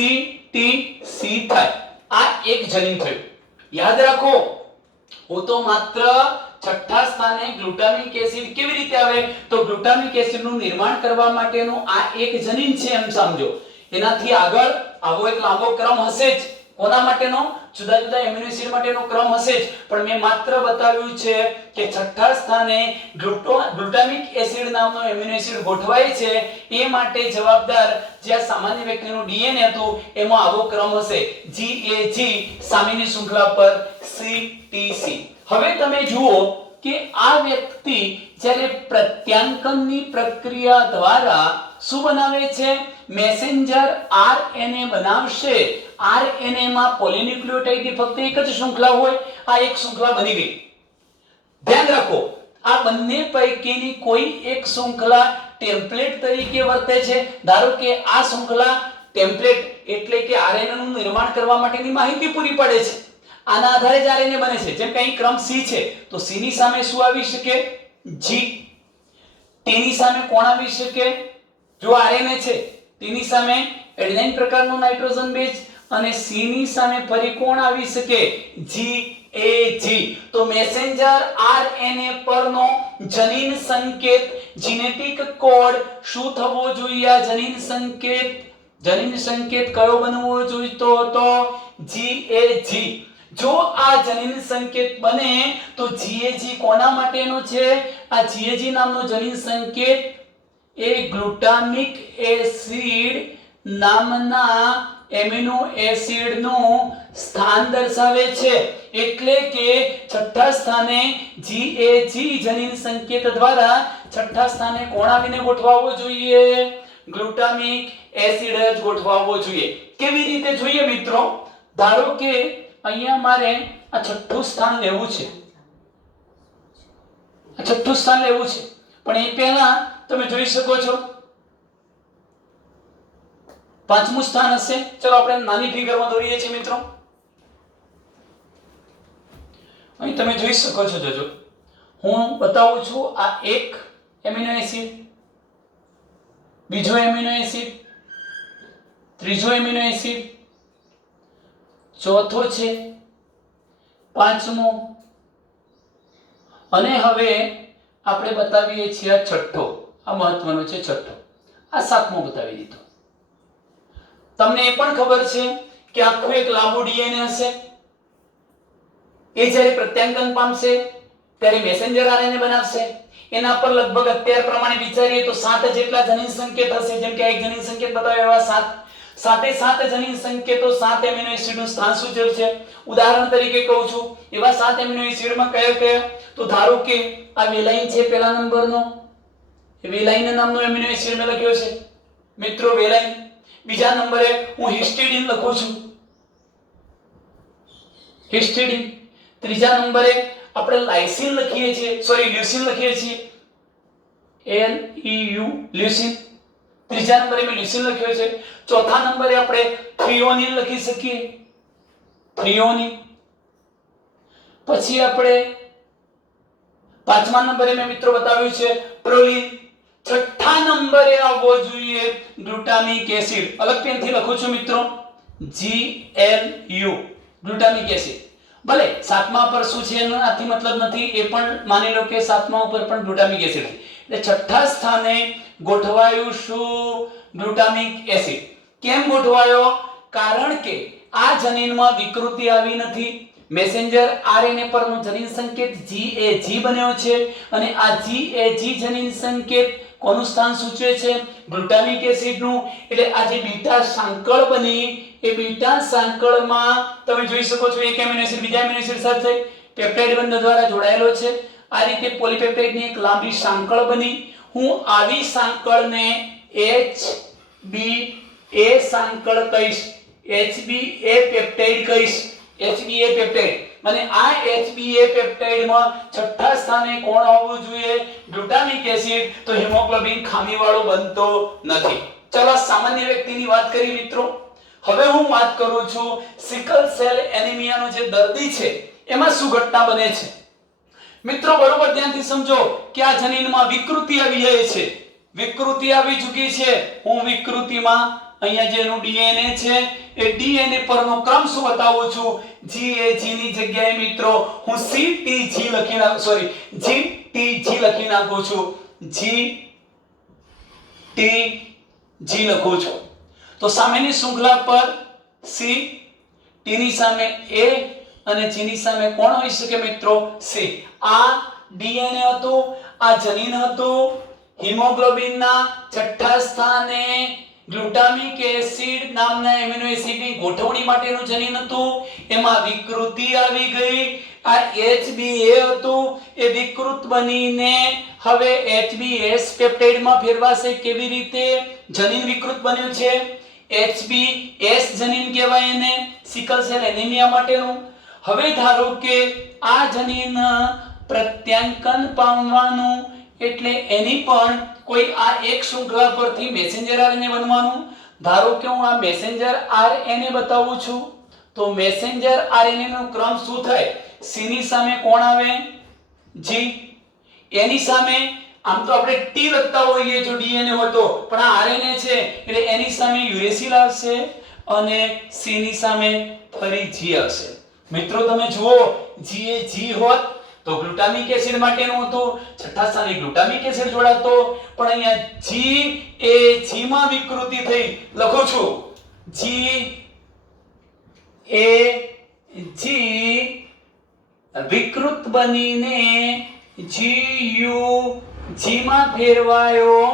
T C થાય. આ એક જનીન થયું. યાદ રાખો, હું તો માત્ર છઠ્ઠા સ્થાને ગ્લુટામિક એસિડ કેવી રીતે આવે, તો ગ્લુટામિક એસિડનું નિર્માણ કરવા માટેનું આ એક જનીન છે એમ સમજો. એનાથી આગળ આવો એક લાંબો ક્રમ હશે જ. કોના માટેનો? જુદા જુદા એમિનો એસિડ માટેનો ક્રમ હશે જ, પણ મેં માત્ર બતાવ્યું છે કે છઠ્ઠા સ્થાને ગ્લુટામિક એસિડ નામનો એમિનો એસિડ ગોઠવાય છે એ માટે જવાબદાર જે આ સામાન્ય વ્યક્તિનું ડીએનએ હતું એમાં આવો ક્રમ હશે GAG, સામેની શૃંખલા પર CTC. હવે તમે જુઓ કે આ વ્યક્તિ જ્યારે પ્રત્યાંકનની પ્રક્રિયા દ્વારા શું બનાવે છે? મેસેન્જર આરએનએ બનાવશે. આરએનએ માં પોલીન્યુક્લિયોટાઇડની ફક્ત એક જ શૃંખલા હોય, આ એક શૃંખલા બની ગઈ. ધ્યાન રાખો, આ બંને પૈકીની કોઈ એક શૃંખલા ટેમ્પલેટ તરીકે વર્તે છે. ધારો કે આ શૃંખલા ટેમ્પલેટ એટલે કે આરએનએ નું નિર્માણ કરવા માટેની માહિતી પૂરી પાડે છે. આના આધારે જ આરએનએ બને છે. જેમ કે અહીં ક્રમ C છે તો C ની સામે શું આવી શકે? G. T ની સામે કોણ આવી શકે? જો આરએનએ છે તેની સામે એડિનાઇન પ્રકારનો નાઇટ્રોજન બેઝ અને C ની સામે ફરી કોણ આવી શકે? GAG. તો મેસેન્જર આરએનએ પરનો જનીન સંકેત, જેનેટિક કોડ શું થવો જોઈએ? આ જનીન સંકેત કયો બનવો જોઈતો હતો? GAG. જો આ જનીન સંકેત બને તો GAG કોના માટેનો છે? આ GAG નામનો જનીન સંકેત એ ગ્લુટામિક એસિડ નામના એમિનો એસિડનું સ્થાન દર્શાવે છે. એટલે કે છઠ્ઠા સ્થાને GAG જનીન સંકેત દ્વારા છઠ્ઠા સ્થાને કોણ આવીને ગોઠવાવો જોઈએ? ગ્લુટામિક એસિડ જ ગોઠવાવો જોઈએ. કેવી રીતે જોઈએ મિત્રો? ધારો કે અહીંયા મારે આ છઠ્ઠું સ્થાન લેવું છે, પણ એ પહેલા તમે જોઈ શકો છો પાંચમું સ્થાન હશે. ચલો આપણે નાની ફિગરમાં દોરીએ છીએ મિત્રો. અહીં તમે જોઈ શકો છો, જોજો હું બતાવું છું. આ એક એમિનો એસિડ, બીજો એમિનો એસિડ, ત્રીજો એમિનો એસિડ, ચોથો છે, પાંચમો, અને હવે આપણે બતાવીએ છીએ આ છઠ્ઠો. આ મહત્વનો છે છઠ્ઠો. આ સાતમો બતાવી દીધો. તમને એ પણ ખબર છે કે આખું એક લાંબુ ડીએનએ હશે. એ જ્યારે પ્રત્યાંકન પામશે ત્યારે મેસેન્જર આરએનએ બનાવશે. એના પર લગભગ અત્યાર પ્રમાણે વિચારીએ તો 7 જેટલા જનીન સંકેત હશે. જેમ કે એક જનીન સંકેત બતાવ્યો એવા 7. સાથે સાત જનીન સંકેતો 7 એમિનો એસિડનું સ્થાન સૂચવે છે. ઉદાહરણ તરીકે કહું છું, એવા 7 એમિનો એસિડમાં કયા કયા? તો ધારો કે આ વેલાઇન છે પહેલા નંબરનો, વેલાઇન નામનો એમિનો એસિડ મેં લખ્યો છે મિત્રો, વેલાઇન. બીજા નંબરે હું હિસ્ટીડીન લખું છું, હિસ્ટીડીન. ત્રીજા નંબરે આપણે લાઇસિન લખીએ છીએ, સોરી લ્યુસીન લખીએ છીએ, LEU લ્યુસીન. ત્રીજા નંબરે મેં લ્યુસીન લખ્યો છે. ચોથા નંબરે આપણે થ્રીઓનિન લખી શકીએ, થ્રીઓનિન. પછી આપણે પાંચમા નંબરે મેં મિત્રો બતાવ્યું છે પ્રોલિન. છઠ્ઠા નંબરે આવવો જોઈએ ગ્લુટામિક એસિડ. અલગ પેનથી લખું છું મિત્રો, GLU ગ્લુટામિક એસિડ. ભલે સાતમા પર શું છે એનાથી મતલબ નથી, એ પણ માની લો કે સાતમા ઉપર પણ ગ્લુટામિક એસિડ છે. એટલે છઠ્ઠા સ્થાને ગોઠવાયું શું? Glutamic acid. કેમ ગોઠવાયો? કારણ કે આ જનીનમાં વિકૃતિ આવી નથી. મેસેન્જર RNA પરનો જનીન સંકેત GAG બન્યો છે અને આ GAG જનીન સંકેત કોનું સ્થાન સૂચવે છે? ગ્લુટામિક એસિડનું. એટલે આ જે બીટા સાંકળ બની, એ બીટા સાંકળમાં તમે જોઈ શકો છો એક એમિનો એસિડ બીજા એમિનો એસિડ સાથે પેપ્ટાઇડ બંધ દ્વારા જોડાયેલો છે. આ રીતે પોલીપેપ્ટાઇડની એક લાંબી સાંકળ બની. હું આવી સાંકળને HBA સાંકળ કહીશ, HBA પેપ્ટાઇડ કહીશ, HBA પેપ્ટાઇડ. અને આ HBA પેપ્ટાઇડમાં છઠ્ઠા સ્થાને કોણ આવવું જોઈએ? Glutamic acid. તો હિમોગ્લોબિન ખામીવાળો બનતો નથી. ચલો સામાન્ય વ્યક્તિની વાત કરી મિત્રો. હવે હું વાત કરું છું સિકલ સેલ એનિમિયાનો જે દર્દી છે એમાં શું ઘટના બને છે. મિત્રો બરોબર ધ્યાનથી સમજો કે આ જનીનમાં વિકૃતિ આવી જાય છે, વિકૃતિ આવી ચૂકી છે. હું વિકૃતિમાં અહીંયા જેનું DNA છે એ DNA પરનો ક્રમ શું બતાવું છું? GAG ની જગ્યાએ મિત્રો હું CTG લખી નાખું, સોરી GTG લખી નાખું છું, GTG લખું છું. તો સામેની શૃંખલા પર C, T ની સામે A અને G ની સામે કોણ હોઈ શકે મિત્રો? C. આ DNA હતું, આ જનીન હતું. હિમોગ્લોબિનના છઠ્ઠા સ્થાને ગ્લુટામિક એસિડ નામના એમિનો એસિડની ગોઠવણી માટેનું જનીન હતું. એમાં વિકૃતિ આવી ગઈ. આ HBA હતું, એ વિકૃત બનીને હવે HBS પેપ્ટાઇડમાં ફેરવાશે. કેવી રીતે? જનીન વિકૃત બન્યું છે, HBS જનીન કહેવાય એને, સિકલ સેલ એનિમિયા માટેનું. હવે ધારો કે આ જનીન પ્રત્યાંકન પામવાનું, એટલે એની પણ કોઈ આ એક શૃંખલા પરથી મેસેન્જર RNA બનવાનું. ધારો કે હું આ મેસેન્જર RNA બતાવું છું, તો મેસેન્જર RNA નો ક્રમ શું થાય? C ની સામે કોણ આવે? G. એની સામે આમ તો આપણે T લખતા હોઈએ જો DNA હોય તો, પણ આ RNA છે એટલે એની સામે યુરેસિલ આવશે અને C ની સામે ફરી G આવશે. મિત્રો તમે જુઓ, GAG હોત તો ગ્લુટામિક એસિડ માટેનું હતું, છઠ્ઠા સ્થાને ગ્લુટામિક એસિડ જોડાતો, પણ અહીંયા GAG માં વિકૃતિ થઈ. લખું છું GAG વિકૃત બનીને GUG માં ફેરવાયો.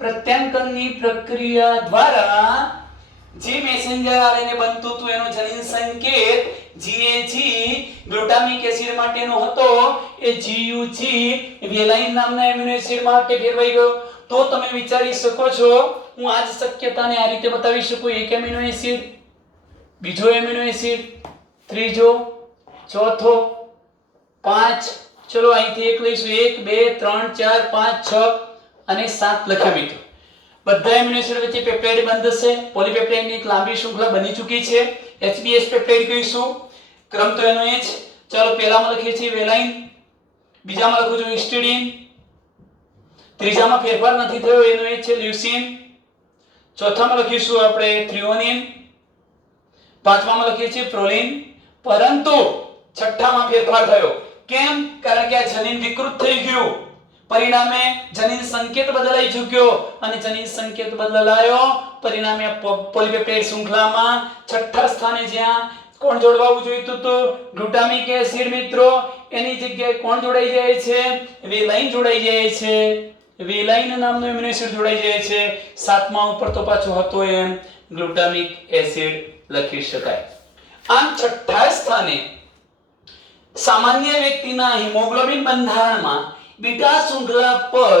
પ્રત્યાંકનની પ્રક્રિયા દ્વારા જે મેસેન્જર RNA બનતું હતું એનો જનીન સંકેત GAG ગ્લુટામિક એસિડ માટેનો હતો, એ GUG વેલાઇન નામના એમિનો એસિડ માટે ફેરવાઈ ગયો. તો તમે વિચારી શકો છો, હું આ જ શક્યતાને આ રીતે બતાવી શકું. એક એમિનો એસિડ, બીજો એમિનો એસિડ, ત્રીજો, ચોથો, 5. ચલો અહીંથી એક લઈશું, 1 2 3 4 5 6 અને 7 લખ્યા મિત્રો. બધા એમિનો એસિડ વચ્ચે પેપ્ટાઇડ બંધ છે. પોલીપેપ્ટાઇડની એક લાંબી શૃંખલા બની ચૂકી છે. HBS પેપ્ટાઇડ કહીશું. ક્રમ તો એનો એ જ. ચાલો પહેલામાં લખીએ છીએ વેલાઇન, બીજામાં લખું છું હિસ્ટીડીન, ત્રીજામાં ફેરફાર નથી થયો એનો એ છે લ્યુસીન, ચોથામાં લખીશું આપણે થ્રીઓનિન, પાંચમામાં લખીએ છીએ પ્રોલિન. પરંતુ છઠ્ઠામાં ફેરફાર થયો. કેમ? કારણ કે આ જનીન વિકૃત થઈ ગયું. પરિણામે જનીન સંકેત બદલાઈ ચૂક્યો અને જનીન સંકેત બદલાયો પરિણામે પોલીપેપ્ટાઇડ શૃંખલામાં છઠ્ઠા સ્થાને જ્યાં કોણ જોડવાનું જોઈતું હતું? ગ્લુટામિક એસિડ મિત્રો, એની જગ્યાએ કોણ જોડાઈ જાય છે? વેલાઇન જોડાઈ જાય છે. વેલાઇન નામનો એમિનો એસિડ જોડાઈ જાય છે. સાતમા ઉપર તો પાછો હતો એમ ગ્લુટામિક એસિડ લખી શકાય. આમ છઠ્ઠા સ્થાને સામાન્ય વ્યક્તિના હિમોગ્લોબિન બંધારણમાં બીટા શૃંખલા પર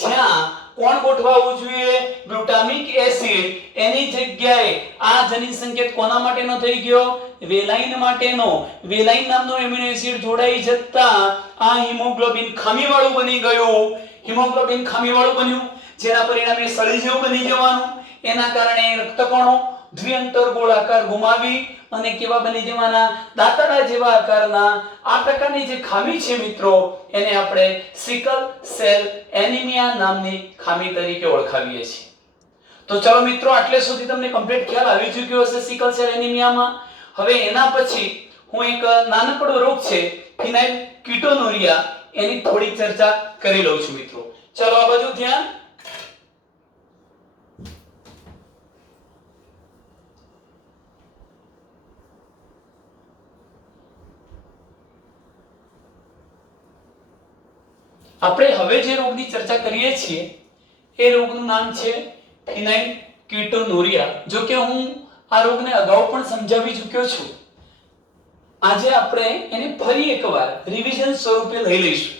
જ્યાં કોણ ગોઠવાવું જોઈએ? Glutamic acid. એની જગ્યાએ આ જનીન સંકેત કોના માટેનો થઈ ગયો? વેલાઇન માટેનો. વેલાઇન નામનો એમિનો એસિડ જોડાઈ જતા આ હિમોગ્લોબિન ખામીવાળું બની ગયું. હિમોગ્લોબિન ખામીવાળું બન્યું, જેના પરિણામે સળી જેવું બની જવાનું. એના કારણે રક્તકણો દ્વિઅંતર ગોળાકાર ગુમાવી અને કેવા બની જવાના? દાંતડા જેવા આકારના. આ પ્રકારની જે ખામી છે મિત્રો, એને આપણે સિકલ સેલ એનિમિયા નામની ખામી તરીકે ઓળખાવીએ છીએ. તો ચલો મિત્રો, આટલે સુધી તમને કમ્પ્લીટ ખ્યાલ આવી ચૂક્યો હશે સિકલ સેલ એનિમિયામાં. હવે એના પછી હું એક નાનકડો રોગ છે ફિનાઇલ કીટોનુરિયા, એની થોડી ચર્ચા કરી લઉં છું મિત્રો. ચલો આ બાજુ ધ્યાન. આપણે હવે જે રોગની ચર્ચા કરીએ છીએ એ રોગનું નામ છે ફિનાઇલ કીટોનુરિયા. જો કે હું આ રોગને અગાઉ પણ સમજાવી ચૂક્યો છું. આજે આપણે એને ફરી એકવાર રિવિઝન સ્વરૂપે લઈ લઈશું.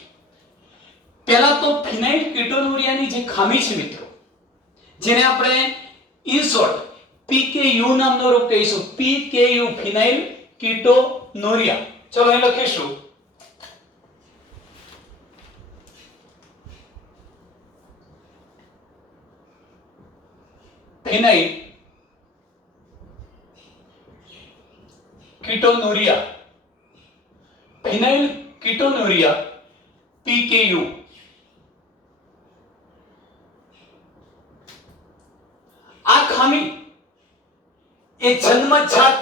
પહેલા તો ફિનાઇલ કીટોનુરિયાની જે ખામી છે મિત્રો, જેને આપણે ઇન શોર્ટ PKU નામનો રોગ કહીશું. PKU ફિનાઇલ કીટોનુરિયા. ચલો અહીં લખીશું. ફિનાઇલ કીટોનુરિયા. ફિનાઇલ કીટોનુરિયા PKU. આ ખામી એ જન્મજાત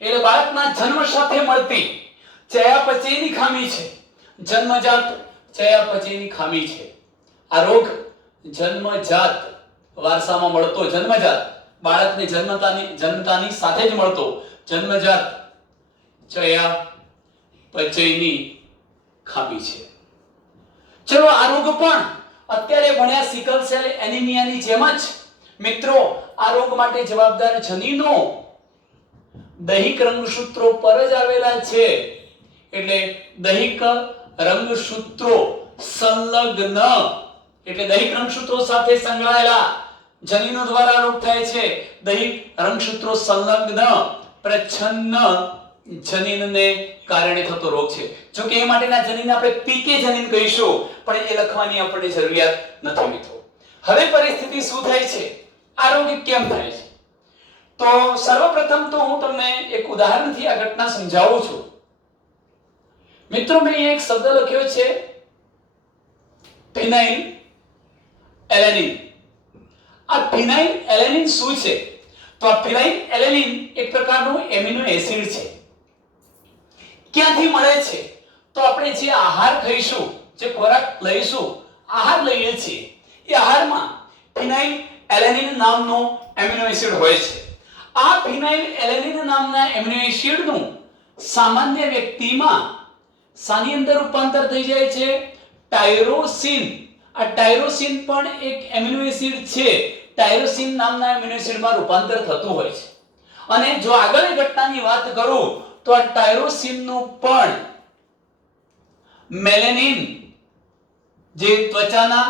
એટલે બાળકના જન્મ સાથે મળતી ચયાપચયની ખામી છે. જન્મજાત ચયાપચયની ખામી છે. આ રોગ જન્મજાત વારસામાં મળતો, જન્મજાત બાળકને જન્મતાની સાથે જ મળતો જન્મજાત ચયાપચયની ખામી છે. ચલો આ રોગ પણ અત્યારે ભણ્યા સિકલ સેલ એનિમિયાની જેમ જ મિત્રો આ રોગ માટે જવાબદાર જનીનો દૈહિક રંગસૂત્રો પર જ આવેલા છે. એટલે દૈહિક રંગસૂત્રો સંલગ્ન એટલે દૈહિક રંગસૂત્રો સાથે સંકળાયેલા જનીનો દ્વારા રોગ થાય છે. દૈહિક રંગસૂત્રો સંલગ્ન પ્રચ્છન્ન જનીનને કારણે થતો રોગ છે. જો કે એ માટેના જનીન આપણે PK જનીન કહીશું, પણ એ લખવાની આપણને જરૂરિયાત નથી મિત્રો. હવે પરિસ્થિતિ શું થાય છે? આ રોગ કેમ થાય છે? તો સર્વપ્રથમ તો હું તમને એક ઉદાહરણથી આ ઘટના સમજાવું છું. મિત્રો મેં એક શબ્દ લખ્યો છે ફિનાઇલ એલેનિન. આ ફિનાઇલ એલેનિન શું છે? તો આ ફિનાઇલ એલેનિન એક પ્રકારનું એમિનો એસિડ છે. ક્યાંથી મળે છે? તો આપણે જે આહાર ખાઈશું, જે ખોરાક લઈશું, આહાર લઈએ છીએ, એ આહારમાં ફિનાઇલ એલેનિન નામનો એમિનો એસિડ હોય છે. આ ફિનાઇલ એલેનિન નામના એમિનો એસિડનું સામાન્ય વ્યક્તિમાં સાની અંદર રૂપાંતર થઈ જાય છે ટાયરોસિન. આ ટાયરોસિન પણ એક એમિનો એસિડ છે. ટાયરોસિન નામના એમિનો એસિડમાં રૂપાંતર થતું હોય છે. અને જો આગળની ઘટનાની વાત કરું તો આ ટાયરોસિનનું પણ મેલેનિન, જે ત્વચાના,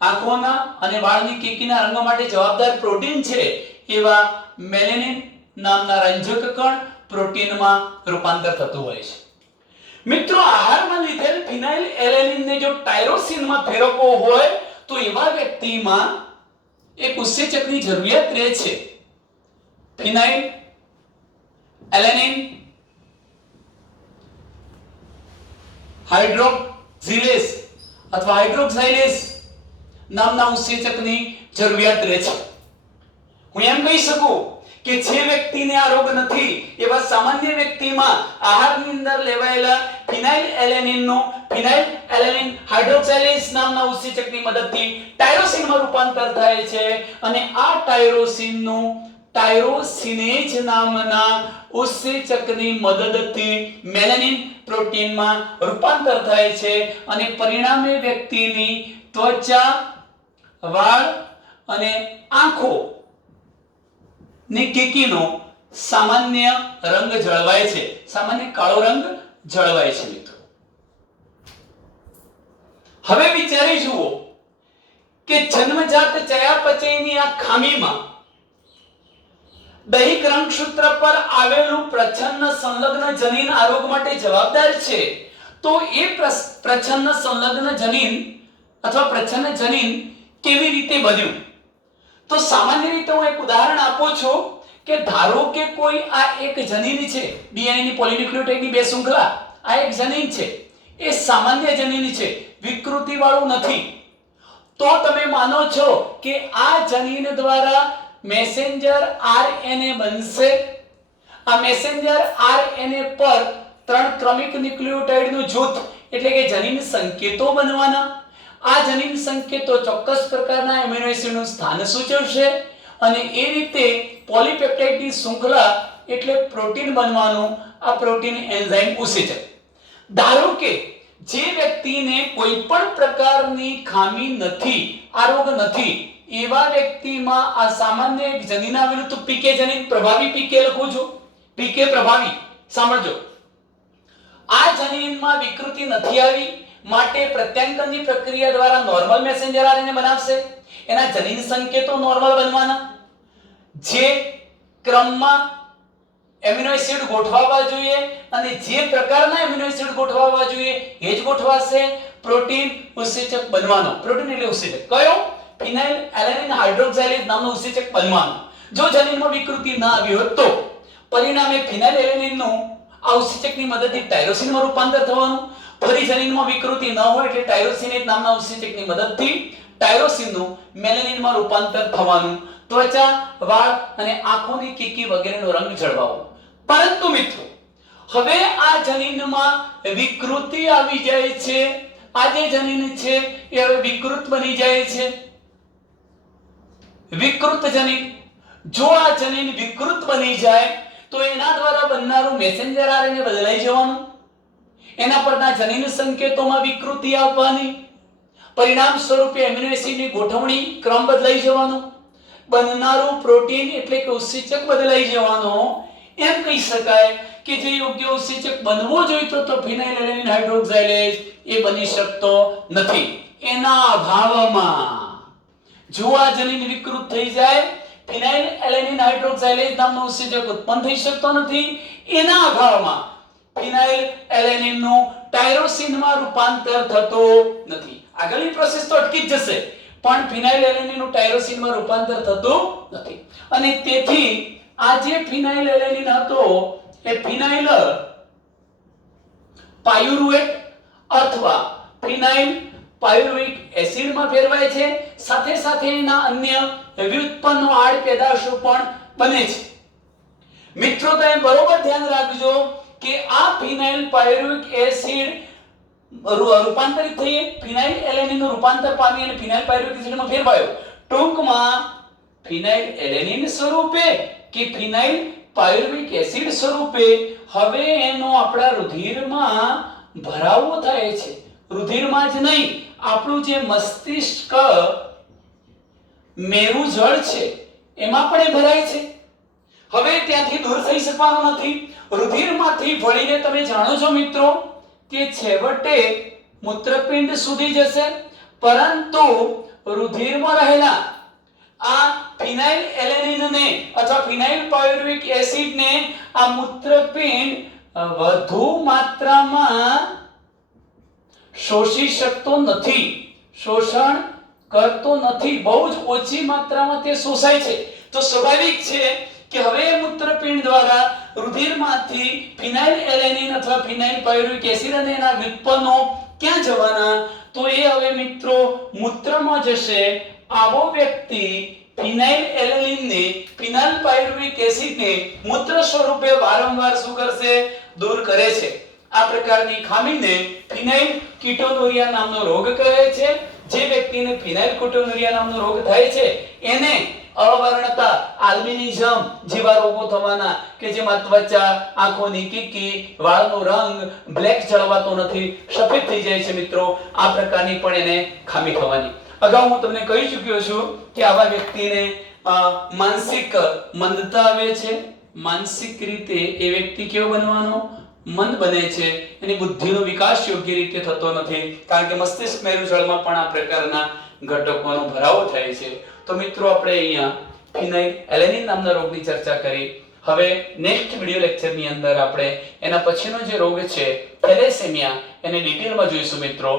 આંખોના અને વાળની કીકીના રંગ માટે જવાબદાર પ્રોટીન છે, એવા મેલેનિન નામના રંજક કણ પ્રોટીનમાં રૂપાંતર થતું હોય છે. મિત્રો આહારમાં લીધેલ ફિનાઇલ એલેનિનને જો ટાયરોસિનમાં ફેરવવો હોય તો એવા વ્યક્તિમાં એક ઉત્સેચકની જરૂરિયાત રહે છે. ફિનાઇલ એલેનિન હાઇડ્રોક્સિલેઝ અથવા હાઇડ્રોક્સાઇલેઝ નામના ઉત્સેચકની જરૂરિયાત રહે છે. હું એમ કહી શકું કે જે વ્યક્તિને આ રોગ નથી એવા સામાન્ય વ્યક્તિમાં આહારની અંદર લેવાયેલા ફિનાઇલ એલેનિન હાઇડ્રોક્સાઇલેઝ નામના ઉત્સેચકની મદદથી ટાયરોસિનમાં રૂપાંતર થાય છે. અને આ ટાયરોસિનનું ટાયરોસિનેજ નામના ઉત્સેચકની મદદથી મેલેનિન પ્રોટીનમાં રૂપાંતર થાય છે અને પરિણામે વ્યક્તિની ત્વચા, વાળ અને આંખો ની કીકીનો સામાન્ય રંગ જળવાય છે, સામાન્ય કાળો રંગ જળવાય છે મિત્રો. હવે વિચારી જુઓ કે જન્મજાત ચયાપચયની આ ખામીમાં દૈહિક રંગસૂત્ર પર આવેલું પ્રચ્છન્ન સંલગ્ન જનીન આ રોગ માટે જવાબદાર છે. તો એ પ્રચ્છન્ન સંલગ્ન જનીન અથવા પ્રચ્છન્ન જનીન કેવી રીતે બન્યું? તો સામાન્ય રીતે હું એક ઉદાહરણ આપું છું કે ધારો કે કોઈ આ એક જનીન છે, ડીએનએ ની પોલિન્યુક્લિયોટાઇડની બે શૃંખલા, આ એક જનીન છે, એ સામાન્ય જનીન છે, વિકૃતિ વાળું નથી. તો તમે માનો છો કે આ જનીન દ્વારા મેસેન્જર આરએનએ બનશે. આ મેસેન્જર આરએનએ પર 3 ક્રમિક ન્યુક્લિયોટાઇડનું જૂથ એટલે કે જનીન સંકેતો બનવાના. આ જનીન સંકેતો ચોક્કસ પ્રકારના એમિનો એસિડનું સ્થાન સૂચવશે અને એ રીતે પોલીપેપ્ટાઇડની શૃંખલા એટલે પ્રોટીન બનવાનું. આ પ્રોટીન એન્ઝાઇમ ઉત્સેચક. ધારો કે જે વ્યક્તિને કોઈ પણ પ્રકારની ખામી નથી, આ રોગ નથી, એવા વ્યક્તિમાં આ સામાન્ય એક જનીન આવેલું તો પીકે જનીન, પ્રભાવી પીકે લખું છું, પીકે પ્રભાવી. સાંભળજો, આ જનીનમાં વિકૃતિ નથી આવી માટે પ્રત્યાંકનની પ્રક્રિયા દ્વારા નોર્મલ મેસેન્જર આરએનએ બનાવશે. એના જનીન સંકેતો નોર્મલ બનવાના. જે ક્રમમાં એમિનો એસિડ ગોઠવાવા જોઈએ અને જે પ્રકારના એમિનો એસિડ ગોઠવાવા જોઈએ એ જ ગોઠવાશે. પ્રોટીન ઉત્સેચક બનવાનો. પ્રોટીન એટલે ઉત્સેચક કયો? ફિનાઇલ એલેનિન હાઇડ્રોક્સાઇલેઝ નામનો ઉત્સેચક બનવાનો. જો જનીનમાં વિકૃતિ ના આવી હોત તો પરિણામે ફિનાઇલ એલેનિનનું આ ઉત્સેચકની મદદથી ટાયરોસિનમાં રૂપાંતર થવાનું. ફરી જનીનમાં વિકૃતિ ન હોય એટલે ટાયરોસિનેટ નામના ઉત્સેચકની મદદથી ટાયરોસિનનું મેલેનિનમાં રૂપાંતર થવાનું. ત્વચા, વાળ અને આંખોની કીકી વગેરેનો રંગ જળવાવો. પરંતુ મિત્રો, હવે આ જનીનમાં વિકૃતિ આવી જાય છે. આ જે જનીન છે એ હવે વિકૃત બની જાય છે. વિકૃત જનીન. જો આ જનીન વિકૃત બની જાય તો એના દ્વારા બનનારું મેસેન્જર આરએનએ બદલાઈ જવાનું. એના પરના જનીન સંકેતોમાં વિકૃતિ આવવાની. પરિણામ સ્વરૂપે એમિનો એસિડની ગોઠવણી ક્રમ બદલાઈ જવાનો. બનનારું પ્રોટીન એટલે કે ઉત્સેચક બદલાઈ જવાનો. એમ કહી શકાય કે જે યોગ્ય ઉત્સેચક બનવો જોઈતો તો ફિનાઇલ એલેનિન હાઇડ્રોક્સાઇલેઝ એ બની શકતો નથી. એના અભાવમાં જો આ જનીન વિકૃત થઈ જાય, ફિનાઇલ એલેનિન હાઇડ્રોક્સાઇલેઝ નામનો ઉત્સેચક ઉત્પન્ન થઈ શકતો નથી. એના અભાવમાં ફિનાઇલ એલેનિનનું ટાયરોસિનમાં રૂપાંતર થતો નથી. આગળની પ્રોસેસ તો અટકી જ જશે પણ ફિનાઇલ એલેનિનનું ટાયરોસિનમાં રૂપાંતર થતું નથી. અને તેથી આ જે ફિનાઇલ એલેનિન હતો એ ફિનાઇલ પાયરુવેટ અથવા ફિનાઇલ પાયરુવિક એસિડમાં ફેરવાય છે. સાથે સાથે એના અન્ય વ્યુત્પન્ન આડ પેદાશો પણ બને છે. મિત્રો, તમે બરોબર ધ્યાન રાખજો કે આ ફિનાઇલ પાયરુવિક એસિડ રૂપાંતરિત થઈ ફિનાઇલ એલેનિનનું રૂપાંતર પામી અને ફિનાઇલ પાયરુવિક એસિડમાં ફેરવાયો. ટૂંકમાં ફિનાઇલ એલેનિન સ્વરૂપે કે ફિનાઇલ પાયરુવિક એસિડ સ્વરૂપે હવે એનો આપણા રુધિરમાં ભરાવો થાય છે. રુધિરમાં જ નહીં, આપણું જે મસ્તિષ્ક મેરુજળ છે એમાં પણ એ ભરાય છે. હવે ત્યાંથી દૂર થઈ શકવાનો નથી. રુધિરમાંથી વળીને તમે જાણો છો મિત્રો કે છેવટે મૂત્રપિંડ સુધી જશે. પરંતુ રુધિરમાં રહેલા આ ફિનાઇલ એલેનિનને અથવા ફિનાઇલ પાયરુવિક એસિડને આ મૂત્રપિંડ વધુ માત્રામાં શોષી શકતો નથી, શોષણ કરતો નથી. બહુ જ ઓછી માત્રામાં તે શોષાય છે. તો સ્વાભાવિક છે કે હવે મૂત્રપિંડ દ્વારા રુધિરમાંથી ફિનાઇલ એલેનિન અથવા ફિનાઇલ પાયરુવિક એસિડ અને એના વ્યુત્પન્નો ક્યાં જવાના? તો એ હવે મિત્રો મૂત્રમાં જશે. આવો વ્યક્તિ ફિનાઇલ એલેનિનને ફિનાઇલ પાયરુવિક એસિડને મૂત્ર સ્વરૂપે વારંવાર શું કરશે? દૂર કરે છે. આ પ્રકારની ખામીને ફિનાઇલ કીટોનુરિયા નામનો રોગ કહે છે. જે વ્યક્તિને ફિનાઇલ કીટોનુરિયા નામનો રોગ થાય છે એને અવર્ણતા, આ આલ્બિનિઝમ જેવા રોગો થવાના કે જેમાં ત્વચા, આંખોની કીકી, વાળનો રંગ બ્લેક જળવાતો નથી, સફેદ થઈ જાય છે મિત્રો, આ પ્રકારની પણ એને ખામી થવાની. અગાઉ હું તમને કહી ચૂક્યો છું કે આવા વ્યક્તિને માનસિક મંદતા આવે છે. માનસિક રીતે એ વ્યક્તિ કેવો બનવાનો? મંદ બને છે. એની બુદ્ધિનો વિકાસ યોગ્ય રીતે થતો નથી, કારણ કે મસ્તિષ્ક મેરુજળમાં પણ આ પ્રકારના ઘટકોનો ભરાવો થાય છે. તો મિત્રો આપણે અહીંયા ફિનાઇલ એલેનિન નામના રોગની ચર્ચા કરી. હવે નેક્સ્ટ વિડિયો લેક્ચરની અંદર આપણે એના પછીનો જે રોગ છે થેલેસેમિયા એને ડિટેલમાં જોઈશું મિત્રો.